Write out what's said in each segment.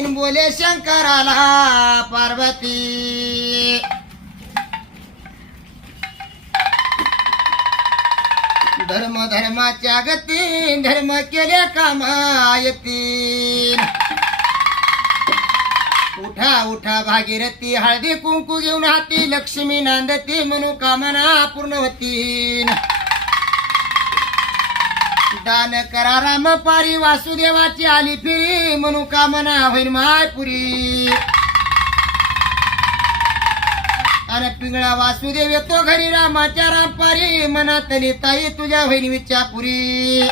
येईन बोले शंकराला पार्वती. धर्म धर्माच्या गती धर्म केले कामायती. उठा उठा भागीरथी हळदी कुंकू घेऊन हाती लक्ष्मी नांदती म्हणू कामना पूर्ण होती दान करा राम पारी वासुदेवाची आली फिरी म्हणू कामना होईन मायपुरी. अरे पिंगळा वासुदेव येतो घरी रामाच्या रामपारी मनातली ताई तुझ्या होईन विचापुरी.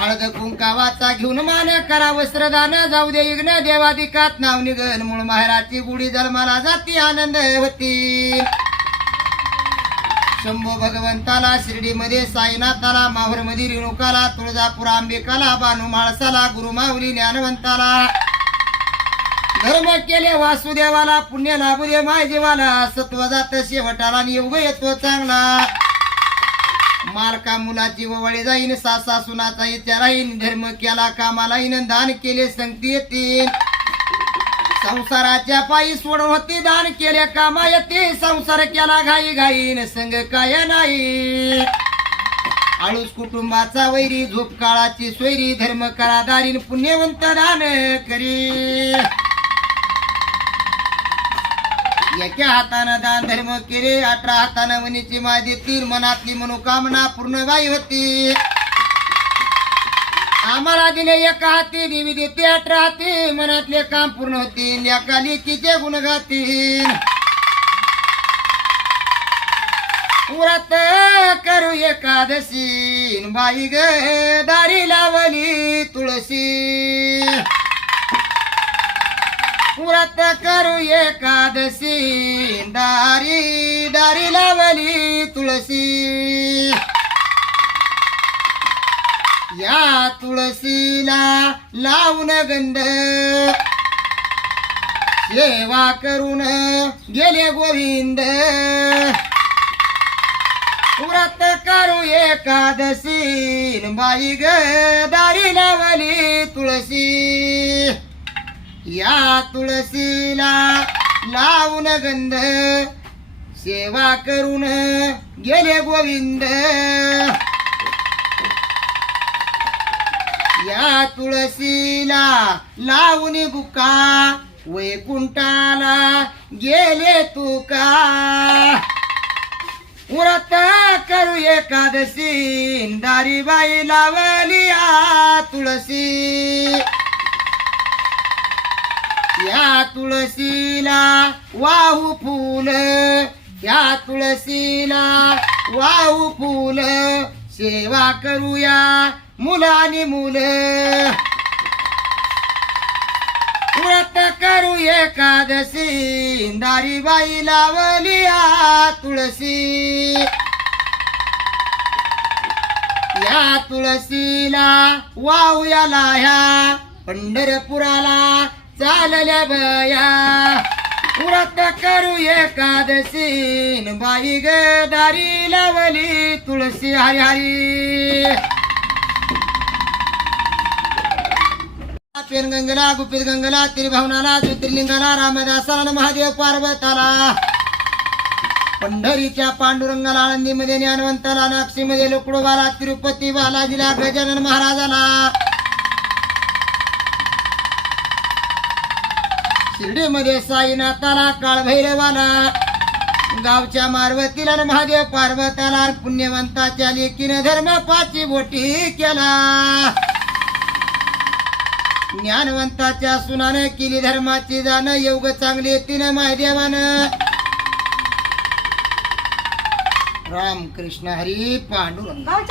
हळद कुंकावाचा घेऊन मान करा वस्त्रदान जाऊ दे इग्न देवादिकात नाव निघन. मूळ माहेराची गुढी जन्माला जाती आनंद होती. शंभो भगवंताला शिर्डीमध्ये साईनाथाला माहूरमध्ये रेणुकाला तुळजापूर आंबेकाला बानू माळसाला गुरुमाऊली ज्ञानवंताला. धर्म केले वासुदेवाला पुण्य लाभू दे माय जीवाला सत्व जात शेवटाला योग येतो चांगला. मालका मुलाची ववळे जाईन सासा सुनाचा इच्छा राहीन धर्म केला कामाला येईन दान केले संगती येतील. संसाराच्या पायी सोडून होती दान केल्या कामा येते संसार केला घाई घाईन संग काय नाही. आळूस कुटुंबाचा वैरी झोप काळाची सोयरी धर्म करा दारीन पुण्यवंत दान करी. एका हातानं दान धर्म केले अठरा हातानं मनीची माझी तीन मनातली मनोकामना पूर्ण गाई होती. आम्हाला दिले एका हाती देवी देते अठरा हाती मनातले काम पूर्ण होतील. एका लिखीचे गुण गातील. व्रत करू एकादशी. बाई ग दारी लावली तुळशी. व्रत करू एकादशी. दारी दारी लावली तुळशी. या तुळशीला लावून गंध. सेवा करून गेले गोविंद. व्रत करू एकादशी. बाई ग दारी लावली तुळशी. या तुळशीला लावून गंध. सेवा करून गेले गोविंद. या तुळशीला लावून गुका वैकुंठाला गेले तू का व्रत करू एकादशी दारीबाई लावली या तुळशी. या तुळशीला वाहू फुल या तुळशीला वाहू फुल. सेवा करूया मुलानी मुल. व्रत करू एकादशी दारी बाई लावली आ तुळशी. या तुळशीला वाहूया लाह्या पंढरपुराला चालल्या बया. व्रत करू एकादशी. बाई ग दारी लावली तुळशी हरी हरी पेनगंगला गुपित गंगला त्रिभवनाला ज्योतिर्लिंगाला रामदासाला महादेव पार्वताला. पंढरीच्या पांडुरंगाला आळंदीमध्ये ज्ञानवंताला नागशीमध्ये लोकडोबाला तिरुपती बालाजीला गजानन महाराजाला. शिर्डीमध्ये साईनाथाला काळभैरवाला गावच्या मारवतीला महादेव पार्वताला पुण्यवंताच्या लेकीनं धर्म पाची बोटी केला. ज्ञानवंताच्या सुनानं केली धर्माची जाणं योग चांगली तिनं महादेवानं. राम कृष्ण हरी पांडुरंग.